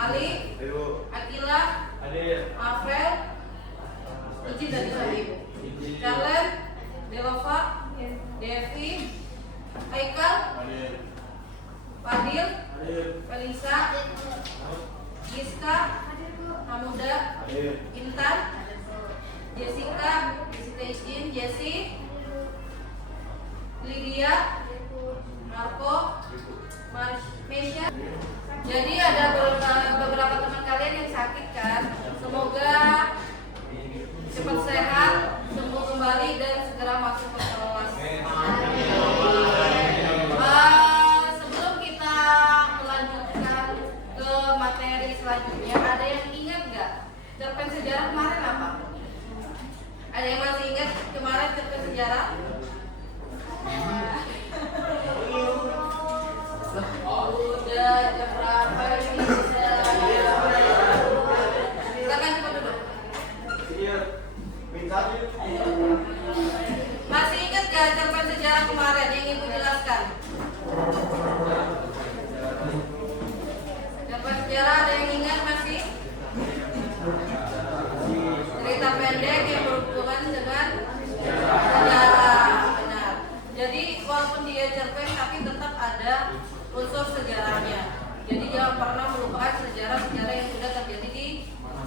Ali, Akila, Afel, izin dari saya Ibu. Charlen, Delova, Devi, Haikal, Fadil, Felisa, Giska, Hamuda, Intan, Jessica izin, Jessie, Lydia, Marco, Mesya. Jadi ada beberapa teman kalian yang sakit kan? Semoga cepat sehat, sembuh kembali dan segera masuk ke kelas. Sebelum kita melanjutkan ke materi selanjutnya, ada yang ingat nggak cerpen sejarah kemarin apa? Ada yang masih ingat kemarin cerpen sejarah? Udah jam berapa ini? Silakan cepat duduk. Masih ingat gak cerpen sejarah kemarin yang Ibu jelaskan? Cerpen sejarah ada yang ingat masih? Cerita pendek yang berhubungan dengan sejarah, benar. Jadi walaupun dia cerpen tapi tetap ada unsur sejarahnya. Jadi jangan pernah melupakan sejarah-sejarah yang sudah terjadi di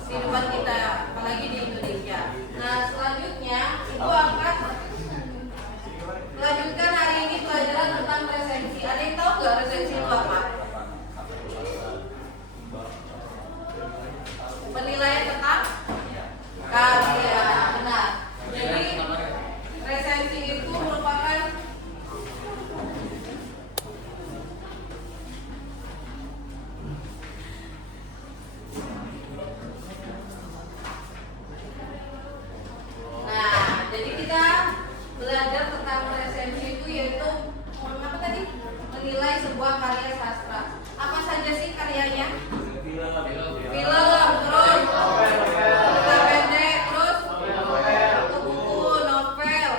kehidupan kita, apalagi di Indonesia. Nah, selanjutnya Ibu akan melanjutkan hari ini pelajaran tentang resensi. Ada yang tahu nggak resensi itu apa? Penilaian tentang karya, benar. Jadi resensi itu merupakan belajar tentang resensi itu yaitu apa tadi? Menilai sebuah karya sastra. Apa saja sih karyanya? Film, terus cerita pendek, terus buku, novel,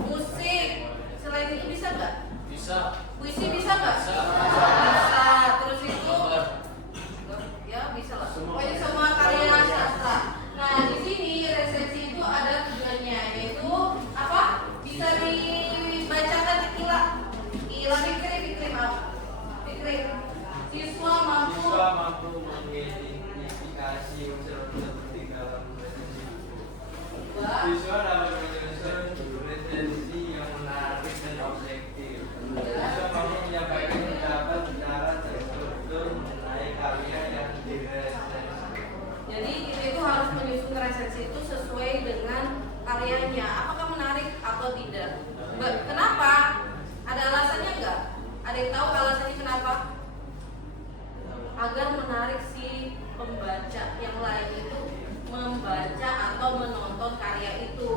musik. Selain itu bisa nggak? Bisa. Puisi bisa nggak? Bisa. Bisa. Terus itu ya bisa lah. Pokoknya semua karya sastra. Nah, di sini resensi itu ada tujuannya, yaitu apa? Bisa dibacakan Ila Fikri maaf. Fikri. Siswa mampu mengidentifikasi unsur-unsur penting dalam resensi. Siswa dapat menyusun resensi yang menarik dan objektif. Siswa mampu menyampaikan pendapat secara terstruktur mengenai karya yang diresensi. Jadi kita itu harus menyusun resensi itu sesuai dengan karyanya. Apakah menarik atau tidak? Kenapa? Ada alasannya nggak? Ada yang tahu alasannya kenapa? Agar menarik si pembaca yang lain itu membaca atau menonton karya itu.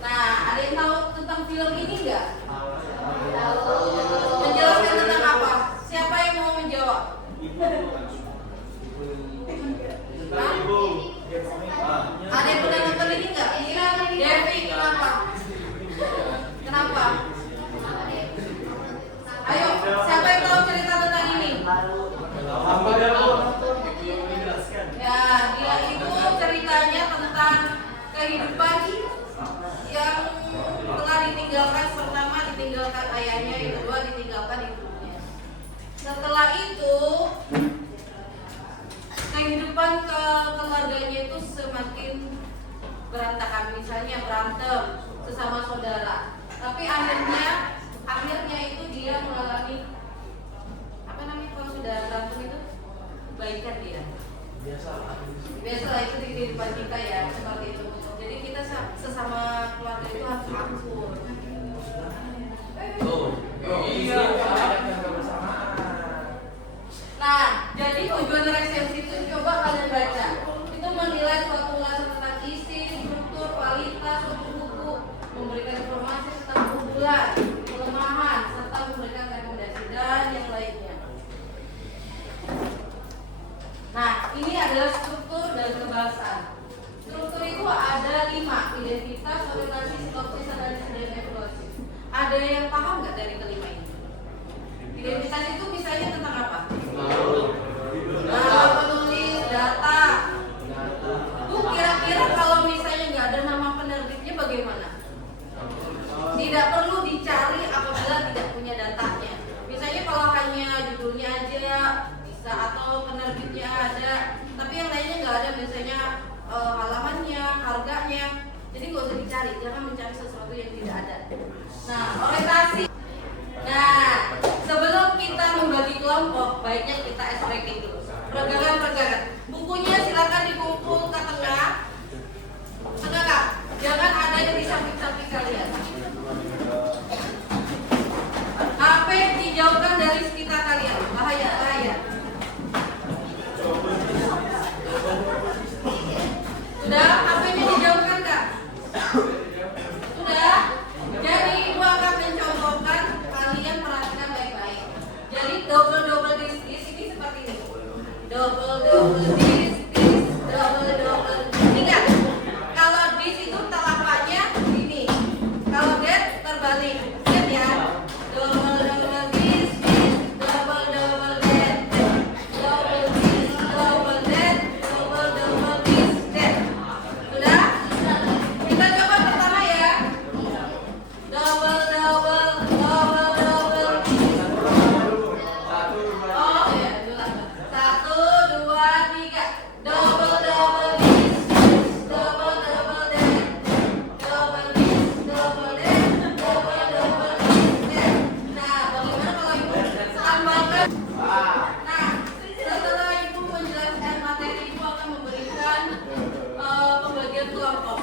Nah, ada yang tahu tentang film ini nggak? Menjelaskan tentang apa? Siapa yang mau menjawab? Ada yang pernah nonton ini nggak? Devi, kenapa? Kenapa? Ayo, siapa yang tahu cerita tentang ini? Ya, dia itu ceritanya tentang kehidupan yang telah ditinggalkan. Pertama ditinggalkan ayahnya, yang kedua ditinggalkan ibunya. Setelah itu kehidupan keluarganya itu semakin berantakan, misalnya berantem sesama saudara. Tapi akhirnya itu dia mengalami apa namanya kalau sudah berantem itu baikan dia. Biasalah itu di kehidupan kita ya, seperti itu. Jadi kita sesama keluarga itu harus akur. Iya. Nah, jadi tujuan resensi itu coba kalian baca. Itu menilai suatu ulasan tentang isi, struktur, kualitas suatu buku, memberikan informasi tentang keunggulan, kelemahan, serta memberikan rekomendasi dan yang lainnya. Nah, ini adalah struktur dan kebahasan. Struktur itu ada 5: identitas, orientasi, sinopsis, analisis, dan evaluasi. Ada yang paham nggak dari kelima ini? Identitas itu misalnya tentang apa? Nama penulis, data. Bu, kira-kira kalau misalnya nggak ada nama penerbitnya bagaimana? Tidak perlu dicari apabila tidak punya datanya. Misalnya kalau hanya judulnya aja bisa, atau penerbitnya ada, tapi yang lainnya nggak ada, misalnya halamannya, harganya. Jadi nggak usah dicari, jangan mencari sesuatu yang tidak ada. Nah, orientasi. Nah, sebelum kita membagi kelompok, baiknya kita SPK dulu. Peregangan. Bukunya silakan dikumpul ke tengah. Tengah Kak. Jangan ada yang di samping-samping kalian. HP dijauhkan dari sekitar kalian. Bahaya. Sudah, HP-nya dijauhkan Kak? Sudah? Jadi Ibu akan mencontohkan, kalian perhatikan baik-baik. Jadi double this ini seperti ini. Double this. Ingat, kalau this itu telapaknya ini. Kalau that terbalik. Ingat ya. Double this, double that. Double this, double that, double this, that. Sudah? Kita coba pertama ya. Double. Oh ya, dulu. 1, 2, 3. Double this, double that. Double this, double that, double this, that. Nah, bagaimana kalau Ibu tambahkan? Nah, setelah Ibu menjelaskan materi, Ibu akan memberikan pembagian kelompok.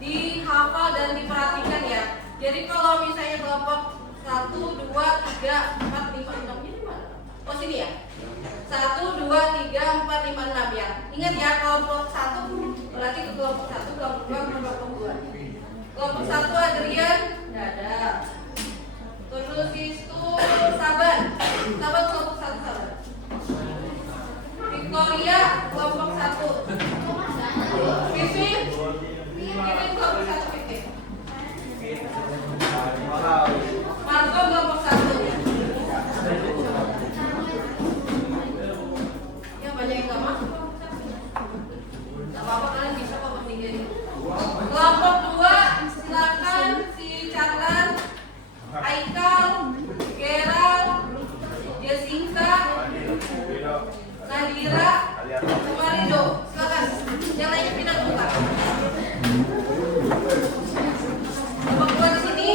Dihafal dan diperhatikan ya. Jadi kalau misalnya kelompok 1, 2, 3, 4, 5, 6 ini mana? Oh sini ya. 1, 2, 3, 4, 5, 6 ya. Ingat ya, kelompok 1 berarti ke kelompok 1, kelompok 2, kelompok 2. Kelompok 1 Adrian, Dada. Terus itu Saban kelompok 1 Saban. Victoria kelompok 1. Vivin kelompok 1 Vivin. Marco kelompok 1. Ya banyak yang nggak masuk kelompok 1. Nggak apa-apa, kalian bisa kok bertiga ini. Kelompok 2 silakan si Charlan, Aikal, Gerald, Jessica, Nadira, sama Rido. Silakan. Yang lainnya pindah dulu Kak. Kelompok 2 di sini.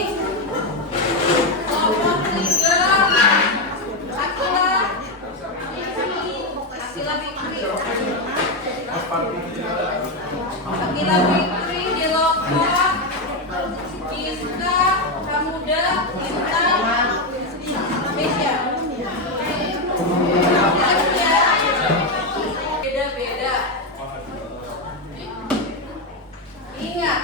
Kelompok 3 Akila Fikri, Deloka, Giska, Kamuda, Intan, Mesya. Beda-beda. Ingat.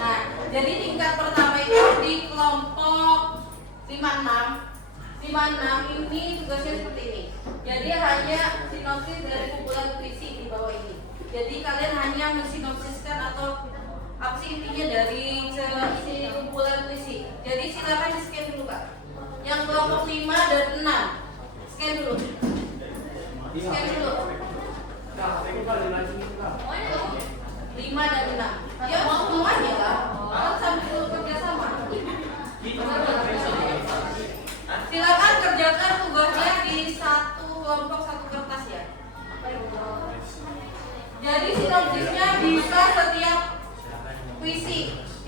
Nah, jadi tingkat pertama itu di kelompok 56 ini tugasnya seperti ini. Jadi hanya sinopsis dari kumpulan puisi di bawah ini. Jadi kalian hanya mensinopsiskan atau apa sih intinya dari isi kumpulan puisi. Jadi silakan di scan dulu Kak. Yang kelompok 5 dan 6 scan dulu. Scan dulu. 5 dan 6. Ya semuanya lah. Kan sambil kerja sama. Silakan kerjakan tugasnya di satu kelompok, satu kertas ya. Jadi sinopsisnya bisa setiap puisi.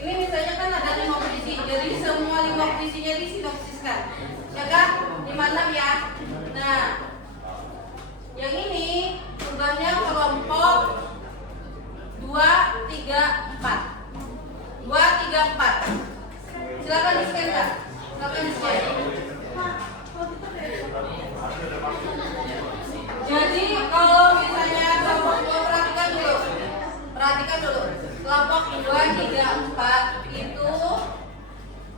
Ini misalnya kan ada 5 puisi. Jadi semua 5 puisinya disinopsiskan. Ya kan? 56 ya. Nah, yang ini tugasnya kelompok 2, 3, 4. 2, 3, 4. Silakan di-scan Kak. Silakan di-scan. Jadi kalau misalnya kelompok 2 perhatikan dulu. Kelompok 2, 3, 4 itu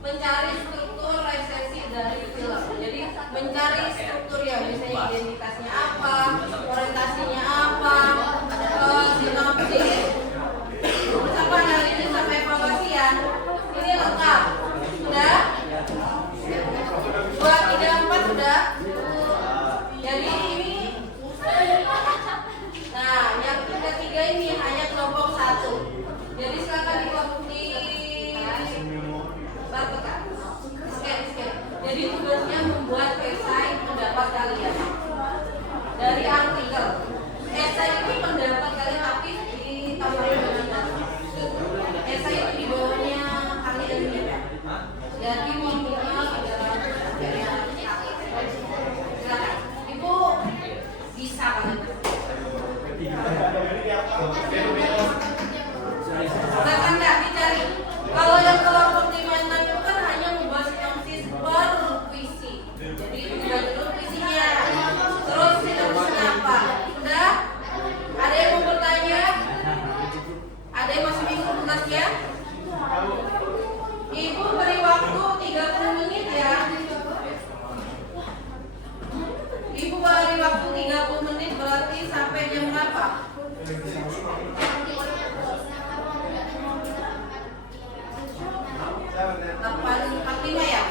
mencari struktur resensi dari film. Jadi mencari struktur ya, misalnya identitasnya apa, orientasinya apa, Ibu beri waktu 30 menit berarti sampai jam berapa? Delapan 45 ya?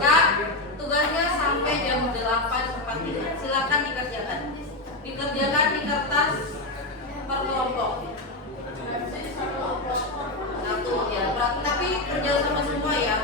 Kak, tugasnya sampai jam 8.45. Silakan dikerjakan. Dikerjakan di kertas per kelompok. Satu ya, tapi kerja sama semua ya.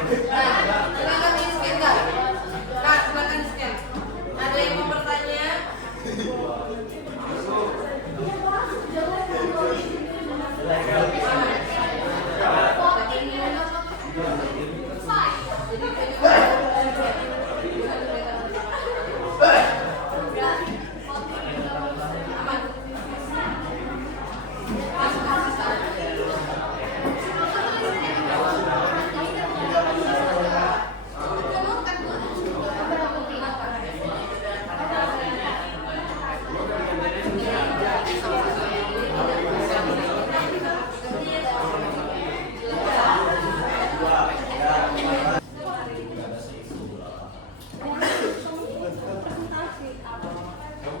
Silakan di scan Kak. Kak, silakan di scan. Ada yang mau bertanya?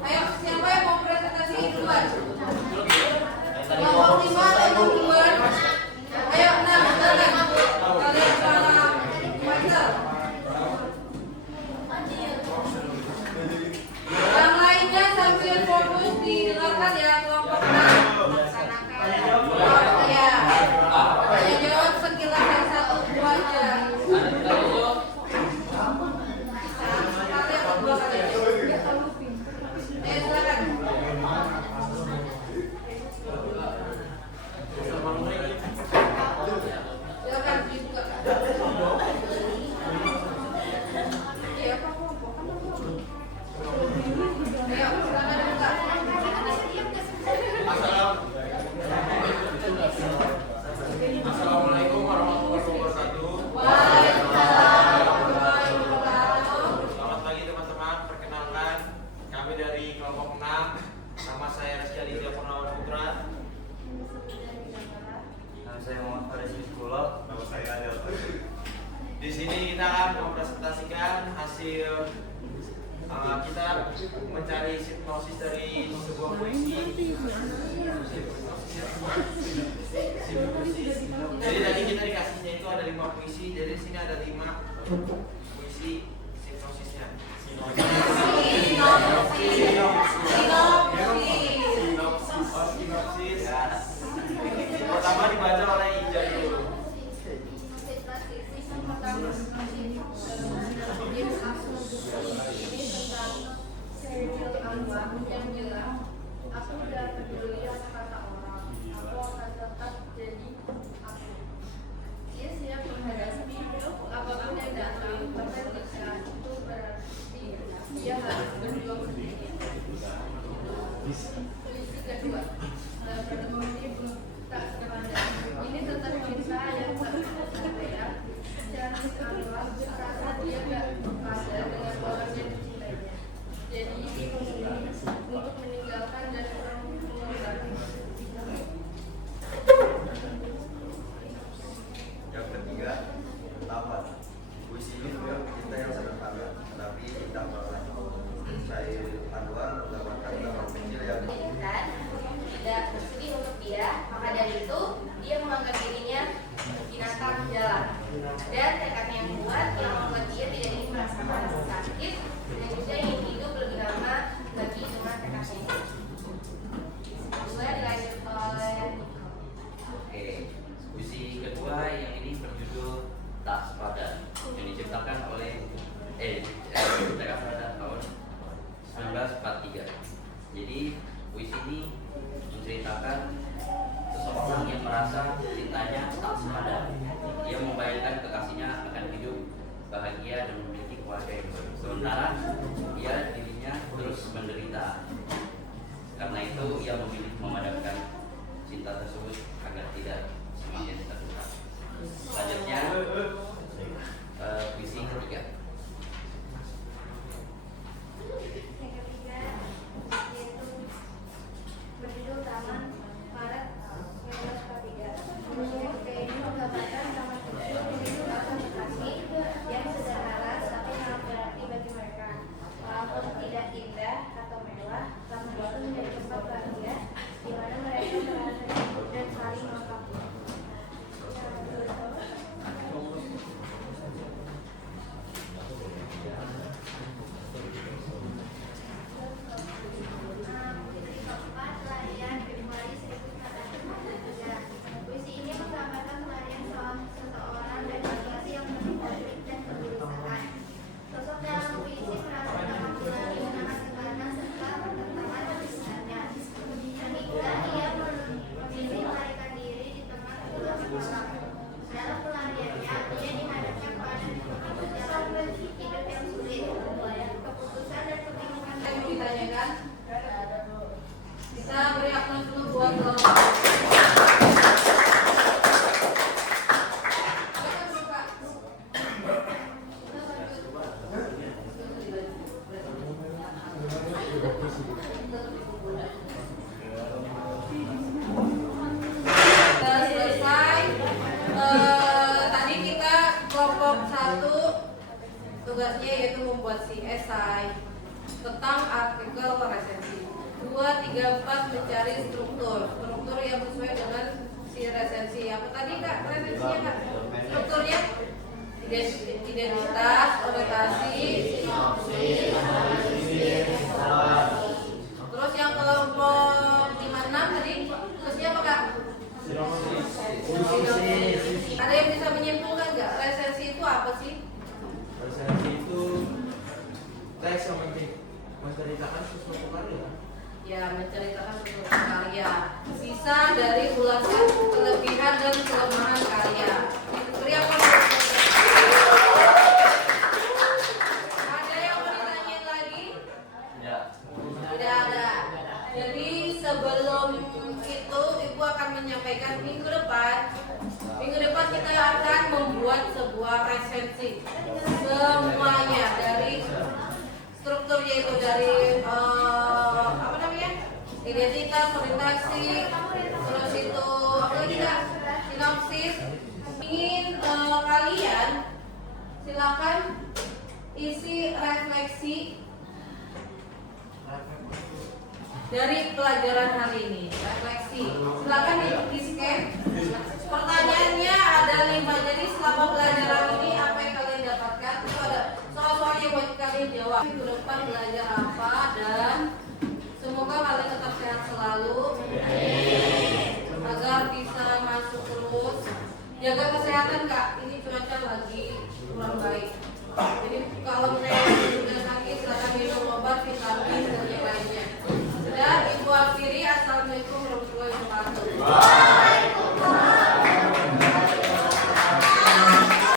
Ayo, siapa yang mau presentasi duluan? Kelompok 5 atau duluan? Ayo, nah, kalian para Faisal. Yang lainnya sambil fokus didengarkan ya kelompok 6. Oh, ya. Hanya jawab sekilas yang satu dua aja. Sekali atau dua kali aja. Silakan. Silakan dibuka. Iya, Pak. Ayo, silakan dibuka. Assalamualaikum warahmatullahi wabarakatuh. Waalaikumsalam warahmatullahi wabarakatuh. Selamat pagi teman-teman. Perkenalkan, kami dari kelompok 6. Nama saya Rizky Aditya Purnawan Putra. Nama saya Muhammad Faris Biskulo. Nama saya Adel. Di sini kita akan mempresentasikan hasil kita mencari hipnosis dari sebuah puisi. Jadi tadi kita dikasihnya itu ada 5 puisi. Jadi di sini ada 5 puisi hipnosisnya. Sinopsis. Pertama dibaca oleh Ija dulu. Yang jelas, aku udah peduli apa kata orang. Aku akan tetap jadi aku. Dia siap menghadapi apapun yang datang. cintanya tak sepadan. Ia membayangkan kekasihnya akan hidup bahagia dan memiliki keluarga yang baru. Sementara ia dirinya terus menderita. Karena itu ia memilih memadamkan cinta tersebut agar tidak semakin terluka. Selanjutnya puisi ketiga. Yang ketiga yaitu berjudul Taman Maret 1943. Puisi ketiga ini menggambarkan taman kecil di kawasan Bekasi yang sederhana tapi sangat berarti bagi mereka. Walaupun tidak indah atau mewah, taman itu menjadi tempat bahagia di mana mereka merasa hidup dan saling melengkapi. Puisi keempat, Pelarian Februari 1943. Puisi ini menggambarkan pelarian seseorang dari situasi yang penuh konflik dan kegelisahan. Sosok dalam puisi merasa dalam pelari menahan tekanan serta bertentangan sebenarnya. Sehingga ia memilih melarikan diri di tengah kegelapan malam. Dalam pelariannya, ia dihadapkan pada jalan hidup yang sulit, keputusan dan kebingungan. Yang mau ditanyakan, bisa beri aplaus dulu buat Bapak. Sudah selesai. Tadi kita kelompok 1 tugasnya yaitu membuat si esai tentang artikel resensi. 2, 3, 4 mencari struktur yang sesuai dengan si resensi. Apa tadi Kak resensinya Kak? Strukturnya identitas, orientasi, sinopsis, terus yang kelompok 5, 6 tadi tugasnya apa Kak? Ada yang bisa menyimpulkan nggak resensi itu apa sih? Resensi itu teks yang menceritakan sesuatu karya. Ya, menceritakan suatu karya. Sisa dari ulasan kelebihan dan kelemahan karya. Itu beri apa? Ada yang mau ditanyain lagi? Ya. Tidak ada. Jadi sebelum itu Ibu akan menyampaikan minggu depan kita akan membuat sebuah resensi semuanya dari strukturnya itu dari apa namanya, identitas, orientasi, terus itu apa lagi Kak? Sinopsis. Ingin kalian silakan isi refleksi dari pelajaran hari ini. Refleksi. Silakan di scan. Pertanyaannya ada 5. Jadi selama pelajaran ini apa yang kalian dapatkan? Itu ada soal-soal yang buat kalian jawab. Minggu depan belajar apa dan semoga kalian tetap sehat selalu. Agar bisa masuk terus. Jaga kesehatan Kak. Ini cuaca lagi kurang baik. Jadi kalau misalnya sudah sakit silakan minum obat, vitamin.